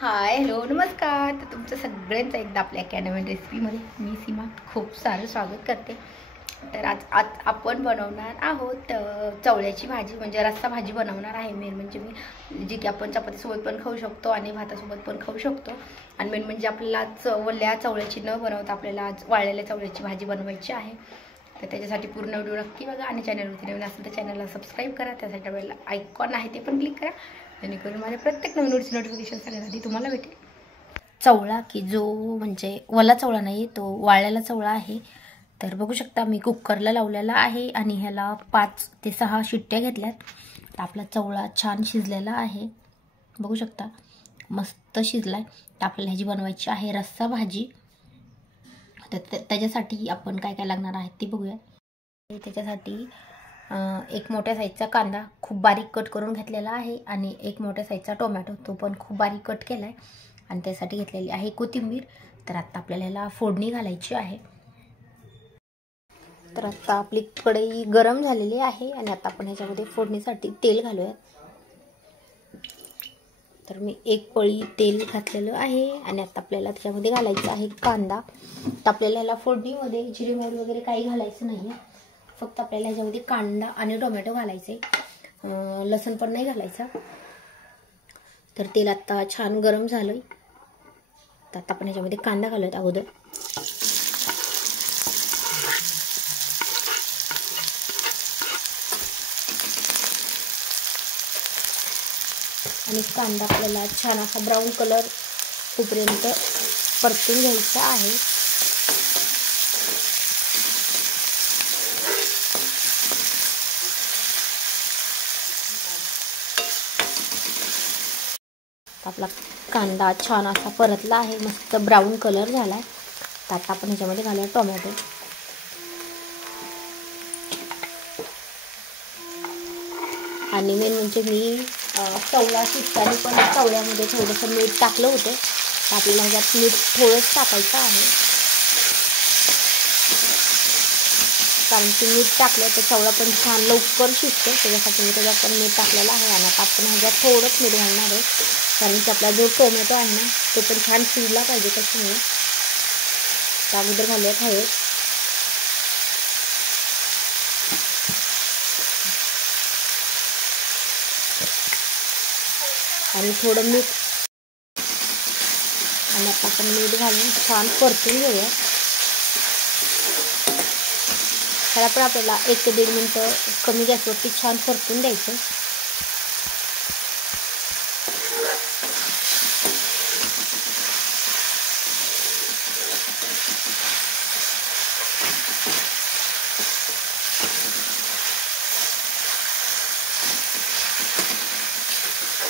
Hi hello नमस्कार. तर तुमचं सगळ्यांचं एकदा आपल्या अकॅडमी रेसिपीमध्ये मी सीमा खूप सारं स्वागत करते. तर आज आपण बनवणार आहोत चवळ्याची भाजी, म्हणजे रस्सा भाजी बनवणार आहे. मेन म्हणजे मी जी की आपण चपातीसोबत पण खाऊ शकतो आणि भातासोबत पण खाऊ शकतो. आणि मेन म्हणजे आपल्याला वल्या चवळ्याची न बनवता आपल्याला आज वाळलेल्या चवळ्याची भाजी बनवायची आहे. तर त्याच्यासाठी पूर्ण व्हिडिओ नक्की बघा आणि चॅनलवरती नवीन असेल तर चॅनलला सबस्क्राईब करा. त्यासाठी वेळेला आयकॉन आहे ते पण क्लिक करा, जेणेकरून माझ्या प्रत्येक नवीन व्हिडिओची नोटिफिकेशन सगळ्यात आधी तुम्हाला भेटेल. चवळा की जो म्हणजे वला चवळा नाही, तो वाळलेला चवळा आहे. तर बघू शकता मी कुकरला लावलेला आहे आणि ह्याला 5 ते 6 शिट्ट्या घेतल्यात. तर आपला चवळा छान शिजलेला आहे, बघू शकता मस्त शिजलाय. तर आपल्याला ह्याची बनवायची आहे रस्सा भाजी. तर त्याच्यासाठी आपण काय काय लागणार आहे ते बघूया. त्याच्यासाठी एक मोठ्या साईजचा कांदा खूप बारीक कट करून घेतलेला आहे आणि एक मोठ्या साईजचा टोमॅटो तो पण खूप बारीक कट केला आहे आणि त्यासाठी घेतलेली आहे कोथिंबीर. तर आता आपल्याला ह्याला फोडणी घालायची आहे. तर आता आपली कढई गरम झालेली आहे आणि आता आपण ह्याच्यामध्ये फोडणीसाठी तेल घालूया. तर मी एक पळी तेल घातलेलं आहे आणि आता आपल्याला त्याच्यामध्ये घालायचं आहे कांदा. तर आपल्याला ह्याला फोडणीमध्ये जिरे मोहरी वगैरे काही घालायचं नाही, फक्त आपल्याला ह्याच्यामध्ये कांदा आणि टोमॅटो घालायचे, लसूण पण नाही घालायचा. तर तेल आता छान गरम झालंय. तर आता आपण ह्याच्यामध्ये कांदा घालूयात अगोदर. आणि कांदा आपल्याला छान असा ब्राऊन कलर होईपर्यंत परतून घ्यायचा आहे. आपला कांदा छान असा परतला आहे, मस्त ब्राऊन कलर झालाय. तर आता आपण ह्याच्यामध्ये घालूया टोमॅटो. आणि मेन म्हणजे मी चवळा शिजताना पण चवळ्यामध्ये थोडंसं मीठ टाकलं होतं. तर आपल्याला ह्याच्यात मीठ थोडंच टाकायचं आहे, कारण की मीठ टाकलं तर चवळा पण छान लवकर शिजतो. त्याच्यासाठी मी त्याच्यात पण मीठ टाकलेलं आहे. आणि आता आपण ह्याच्यात थोडंच मीठ घालणार आहे, कारण की आपला जो टोमॅटो आहे ना तो पण छान शिजला पाहिजे. त्याच्यामुळे त्या अगोदर घालूयात हळद. आणि थोडं मीठ. आणि आता आपण मीठ घालून छान परतून घेऊया. त्याला पण आपल्याला 1 ते 1.5 मिनिटं कमी गॅसवरती छान परतून द्यायचं.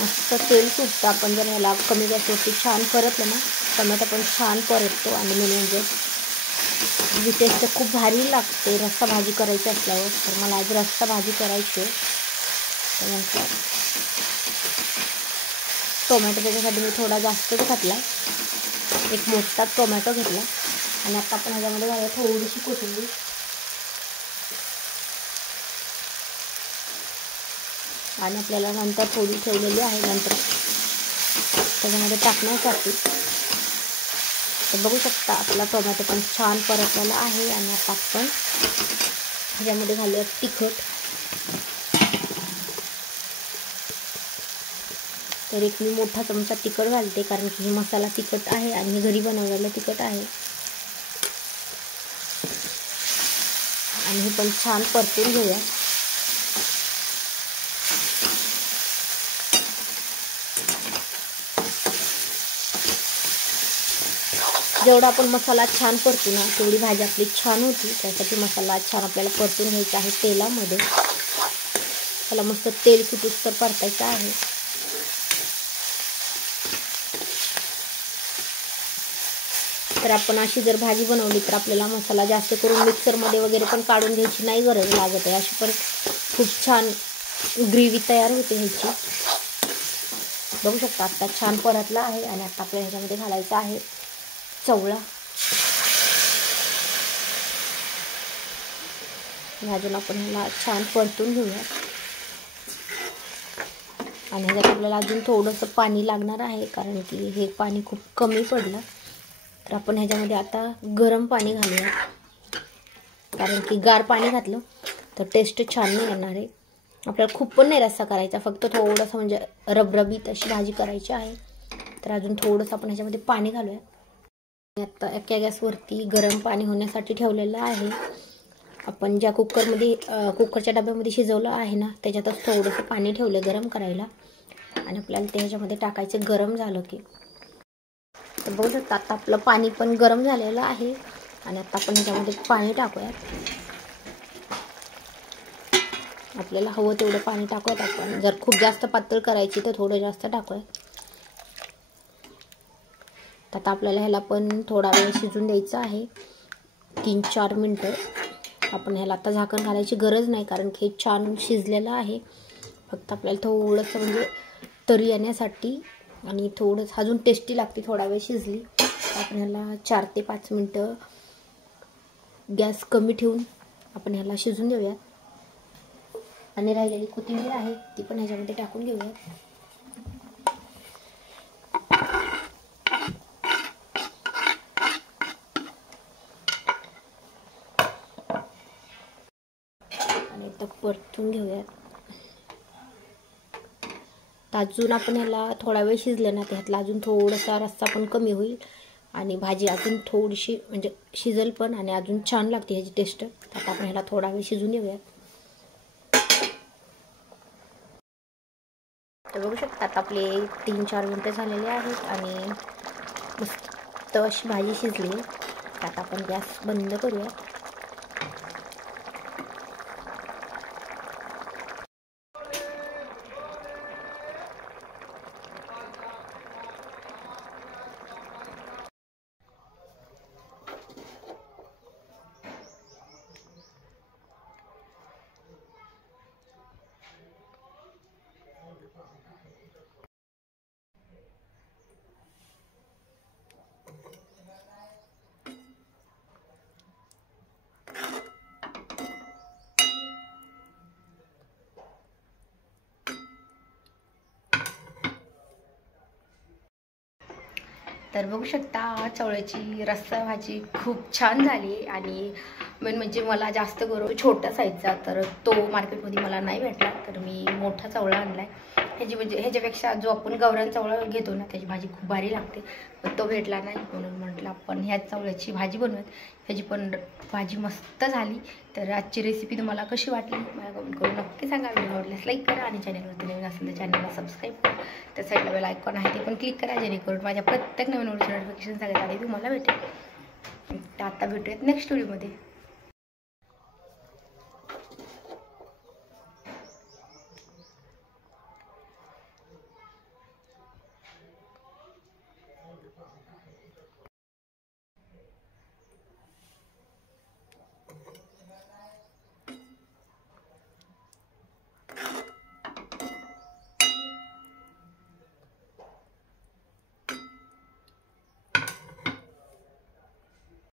मस्त तेल सुटतं आपण जर ह्याला कमी गॅसवरती छान परतलं ना. टोमॅटो पण छान परततो आणि म्हणजे जी टेस्ट खूप भारी लागते रस्सा भाजी करायची असल्यावर. तर मला आज रस्सा भाजी करायची आहे. त्यानंतर टोमॅटो त्याच्यासाठी मी थोडा जास्तच घातला, एक मोठा टोमॅटो घेतला. आणि आता आपण ह्याच्यामध्ये घालूया थोडीशी कोथिंबीर. आणि आपल्याला नंतर थोडी ठेवलेली आहे नंतर त्याच्यामध्ये टाकण्यासाठी. तर बघू शकता आपला टोमॅटो पण छान परतलेला आहे. आणि आता आपण ह्याच्यामध्ये घालूया तिखट. तर एक मी मोठा चमचा तिखट घालते, कारण की मसाला तिखट आहे आणि मी घरी बनवलेलं तिखट आहे. आणि हे पण छान परतून घेऊया. जेवढा आपण मसाला छान परतू ना तेवढी भाजी आपली छान होती. त्यासाठी मसाला छान आपल्याला परतून घ्यायचा आहे तेलामध्ये. त्याला मस्त तेल सुटूस तर परतायचं आहे. तर आपण अशी जर भाजी बनवली तर आपल्याला मसाला जास्त करून मिक्सरमध्ये वगैरे पण काढून घ्यायची नाही गरज लागत आहे. अशी पण खूप छान ग्रेव्ही तयार होते ह्याची. बघू शकता आता छान परतला आहे. आणि आता आपल्या ह्याच्यामध्ये घालायचं आहे चवळा. अजून आपण ह्याला छान परतून घेऊया. आणि ह्याच्यात आपल्याला अजून थोडंसं पाणी लागणार आहे, कारण की हे पाणी खूप कमी पडलं. तर आपण ह्याच्यामध्ये आता गरम पाणी घालूया, कारण की गार पाणी घातलं तर टेस्ट छान नाही येणार आहे. आपल्याला खूप पण नाही रस्सा करायचा, फक्त थोडंसं म्हणजे रबरबीत अशी भाजी करायची आहे. तर अजून थोडंसं आपण ह्याच्यामध्ये पाणी घालूया. आता एका गॅसवरती गरम पाणी होण्यासाठी ठेवलेलं आहे. आपण ज्या कुकरच्या डब्यामध्ये शिजवलं आहे ना, त्याच्यातच थोडंसं पाणी ठेवलं गरम करायला. आणि आपल्याला ते ह्याच्यामध्ये टाकायचं गरम झालं की. तर बघू शकता आता आपलं पाणी पण गरम झालेलं आहे. आणि आता आपण ह्याच्यामध्ये पाणी टाकूयात. आपल्याला हवं तेवढं पाणी टाकूयात. आपण जर खूप जास्त पातळ करायची तर थोडं जास्त टाकूयात. आता आपल्याला ह्याला पण थोडा वेळ शिजून द्यायचं आहे, 3-4 मिनटं. आपण ह्याला आता झाकण घालायची गरज नाही, कारण की हे छान शिजलेलं आहे. फक्त आपल्याला थोडंसं म्हणजे तरी येण्यासाठी आणि थोडंसं अजून टेस्टी लागते थोडा वेळ शिजली. आपण ह्याला 4 ते 5 मिनटं गॅस कमी ठेवून आपण ह्याला शिजून देऊया. आणि राहिलेली कोथिंबीर आहे ती पण ह्याच्यामध्ये टाकून घेऊया. आणि आता परतून घेऊया. अजून आपण ह्याला थोडा वेळ शिजलं ना, त्यातला अजून थोडासा रस्सा पण कमी होईल आणि भाजी अजून थोडीशी म्हणजे शिजेल पण आणि अजून छान लागते ह्याची टेस्ट. आता आपण ह्याला थोडा वेळ शिजून घेऊया. तर बघू शकता आता आपले 3-4 मिनटं झालेले आहेत आणि मस्त अशी भाजी शिजली. आता आपण गॅस बंद करूया. तर बघू शकता चवळ्याची रस्सा भाजी खूप छान झाली. आणि मेन म्हणजे मला जास्त करून छोटा साईजचा, तर तो मार्केटमध्ये मला नाही भेटला, तर मी मोठा चवळा आणला आहे. ह्याच्यापेक्षा जो आपण गावरान चवळा घेतो ना, त्याची भाजी खूप भारी लागते, पण तो भेटला नाही. म्हणून म्हटलं आपण ह्याच चवळ्याची भाजी बनवूयात. ह्याची पण भाजी मस्त झाली. तर आजची रेसिपी तुम्हाला कशी वाटली मला कमेंट करून नक्की सांगा. व्हिडिओ आवडल्यास लाईक करा आणि चॅनलवरती नवीन असेल तर चॅनलला सबस्क्राईब करा. त्या साईडला बेल आयकॉन आहे ते पण क्लिक करा, जेणेकरून माझ्या प्रत्येक नवीन व्हिडिओची नोटिफिकेशन सगळ्यात आधी तुम्हाला भेटेल. तर आता भेटूयात नेक्स्ट व्हिडिओमध्ये.